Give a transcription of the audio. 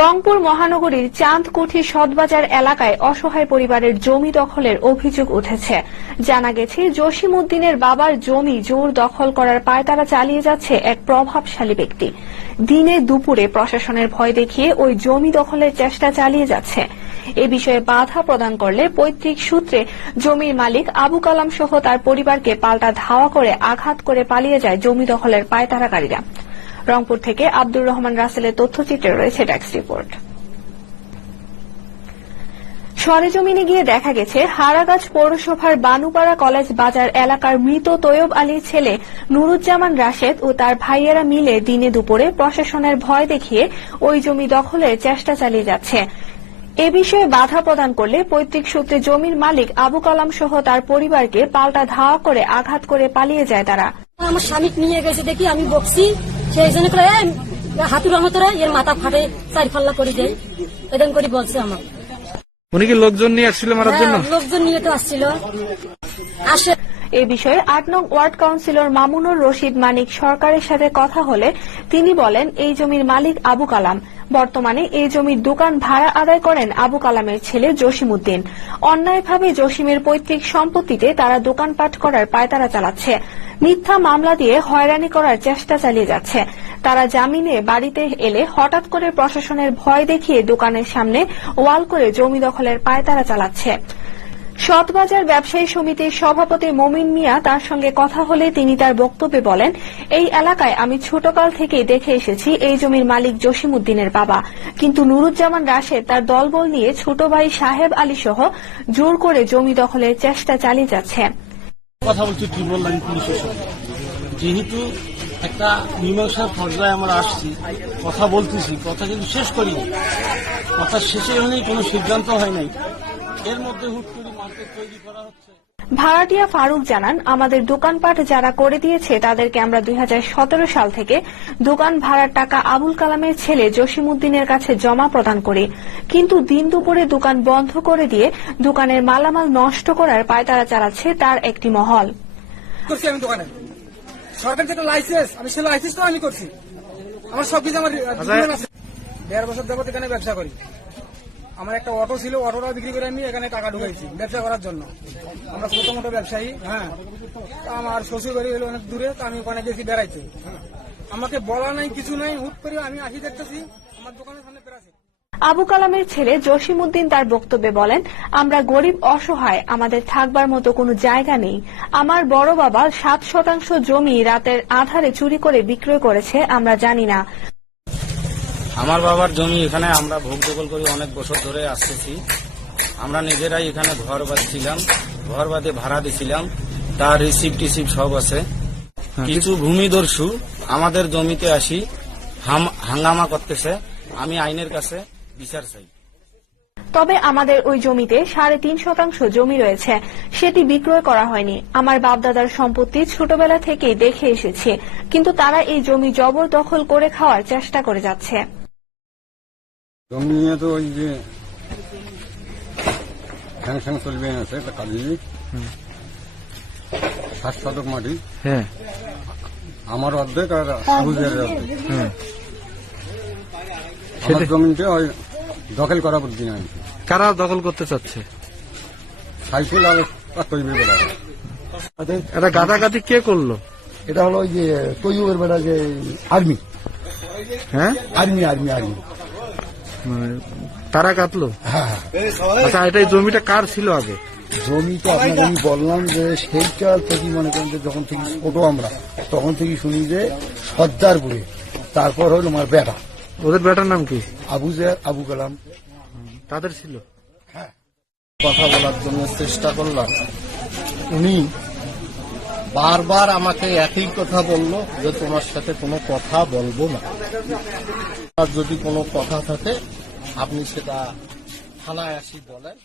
রংপুর মহানগরীর চাঁদকুঠি সদবাজার এলাকায় অসহায় পরিবারের জমি দখলের অভিযোগ উঠেছে। জানা গেছে, জসিম উদ্দিনের বাবার জমি জোর দখল করার পায়তারা চালিয়ে যাচ্ছে এক প্রভাবশালী ব্যক্তি। দিনে দুপুরে প্রশাসনের ভয় দেখিয়ে ওই জমি দখলের চেষ্টা চালিয়ে যাচ্ছে। এ বিষয়ে বাধা প্রদান করলে পৈতৃক সূত্রে জমির মালিক আবু কালাম সহ তার পরিবারকে পাল্টা ধাওয়া করে আঘাত করে পালিয়ে যায় জমি দখলের পায়তারাকারীরা। রংপুর থেকে আব্দুর রহমান রাসেলের তথ্যচিত্রে রয়েছে ডেস্ক রিপোর্ট। সরেজমিনে গিয়ে দেখা গেছে, হারাগাছ পৌরসভার বানুপাড়া কলেজ বাজার এলাকার মৃত তৈয়ব আলীর ছেলে নুরুজ্জামান রাশেদ ও তার ভাইয়েরা মিলে দিনে দুপুরে প্রশাসনের ভয় দেখিয়ে ওই জমি দখলের চেষ্টা চালিয়ে যাচ্ছে। এ বিষয়ে বাধা প্রদান করলে পৈতৃক সূত্রে জমির মালিক আবু কালাম সহ তার পরিবারকে পাল্টা ধাওয়া করে আঘাত করে পালিয়ে যায় তারা। আমার স্বামী নিয়ে গেছে দেখি আমি বকছি, সেই জন্য হাতুর রহমতরা এর মাথা ফাটে চার ফাল্লা করে দেয়, এরকম করে বলছে আমার। উনি কি লোকজন নিয়ে আসছিল মারার জন্য? লোকজন নিয়ে তো আসছিল। আসে এ বিষয়ে ৮ নং ওয়ার্ড কাউন্সিলর মামুনুর রশিদ মানিক সরকারের সাথে কথা হলে তিনি বলেন, এই জমির মালিক আবু কালাম। বর্তমানে এই জমির দোকান ভাড়া আদায় করেন আবু কালামের ছেলে জসিম উদ্দিন। অন্যায়ভাবে জসিমের পৈতৃক সম্পত্তিতে তারা দোকানপাট করার পায়তারা চালাচ্ছে। মিথ্যা মামলা দিয়ে হয়রানি করার চেষ্টা চালিয়ে যাচ্ছে। তারা জামিনে বাড়িতে এলে হঠাৎ করে প্রশাসনের ভয় দেখিয়ে দোকানের সামনে ওয়াল করে জমি দখলের পায়তারা চালাচ্ছে। সদবাজার ব্যবসায়ী সমিতির সভাপতি মমিন মিয়া তার সঙ্গে কথা হলে তিনি তার বক্তব্যে বলেন, এই এলাকায় আমি ছোটকাল থেকেই দেখে এসেছি এই জমির মালিক জসিম উদ্দিনের বাবা, কিন্তু নুরুজ্জামান রাশেদ তার দলবল নিয়ে ছোট ভাই সাহেব আলী সহ জোর করে জমি দখলের চেষ্টা চালিয়ে যাচ্ছে। কথা বলছি ট্রিপল লাইন পুলিশের সাথে, যেহেতু একটা মীমাংসার পর্যায়ে আমরা আসছি, কথা বলতেছি, কথা কিন্তু শেষ করিনি, কথা শেষে হলেই কোনো সিদ্ধান্ত হয় নাই, এর মধ্যে হুট করে মার্কেট তৈরি করা হচ্ছে। ভাড়াটিয়া ফারুক জানান, আমাদের দোকানপাট যারা করে দিয়েছে তাদেরকে আমরা 2017 সাল থেকে দোকান ভাড়ার টাকা আবুল কালামের ছেলে জসিম উদ্দিনের কাছে জমা প্রদান করি, কিন্তু দিন দুপুরে দোকান বন্ধ করে দিয়ে দোকানের মালামাল নষ্ট করার পায়তারা চালাচ্ছে তার একটি মহল। আমি দোকানে সরকার যেটা লাইসেন্স, আমি সে লাইসেন্স তো আমি করছি, আমার সবকিছু আমার 1.5 বছর যাবত এখানে ব্যবসা করি। আমার একটা অটো ছিল, অটোটা বিক্রি করে আমি এখানে টাকা ঢুকাইছি ব্যবসা করার জন্য। আমরা ছোট মোটো ব্যবসায়ী। হ্যাঁ, আমার শ্বশুর বাড়ি হলো অনেক দূরে, তো আমি ওখানে গেছি বেড়াইতে। আমাকে বলা নাই, কিছু নাই, হুট করে আমি আসি দেখতেছি আমার দোকানের সামনে পেরাছে। আবু কালামের ছেলে জসিম উদ্দিন তার বক্তব্যে বলেন, আমরা গরিব অসহায়, আমাদের থাকবার মতো কোনো জায়গা নেই। আমার বড় বাবা 7% জমি রাতের আধারে চুরি করে বিক্রয় করেছে, আমরা জানি না। আমার বাবার জমি এখানে আমরা ভোগ দখল করে অনেক বছর ধরে আসতেছি। আমরা নিজেরাই এখানে ঘর বাঁধছিলাম, ঘর বাঁধে ভাড়া দিছিলাম, তার রিসিপ্ট টিসিপ্ট সব আছে। কিছু ভূমিদস্যু আমাদের জমিতে আসি হাঙ্গামা করতেছে, আমি আইনের কাছে বিচার চাই। তবে আমাদের ওই জমিতে 3.5% জমি রয়েছে, সেটি বিক্রয় করা হয়নি। আমার বাপদাদার সম্পত্তি ছোটবেলা থেকেই দেখে এসেছি, কিন্তু তারা এই জমি জবরদখল করে খাওয়ার চেষ্টা করে যাচ্ছে। জমি নিয়ে তো ওই যে স্যাংশন চলবে আছে কাজে 7 শতক মাটি। হ্যাঁ, আমার অর্ধেক আর আবুজের অর্ধেক। আমার জমিতে ওই দখল করা বুদ্ধি নাই। কারা দখল করতে চাচ্ছে? সাইকেল আর তৈরি বেড়া। এটা গাদাগাদি কে করলো? এটা হলো ওই যে তৈয়বের বেড়া, যে আর্মি। হ্যাঁ, আর্মি আর্মি আর্মি তারা কাটলো। হ্যাঁ, আচ্ছা, এটা জমিটা কার ছিল আগে? জমিটা আপনাকে আমি বললাম যে সেইটা থেকে মনে করেন যে যখন থেকে ছোট আমরা তখন থেকে শুনি যে সর্দারপুরে, তারপর হলো আমার বেটা। ওদের বেটার নাম কি? আবু কালাম তাদের ছিল। হ্যাঁ, কথা বলার জন্য চেষ্টা করলাম, উনি বারবার আমাকে একই কথা বললো যে তোমার সাথে কোনো কথা বলবো না, আর যদি কোনো কথা থাকে আপনি সেটা থানায় আসি বলেন।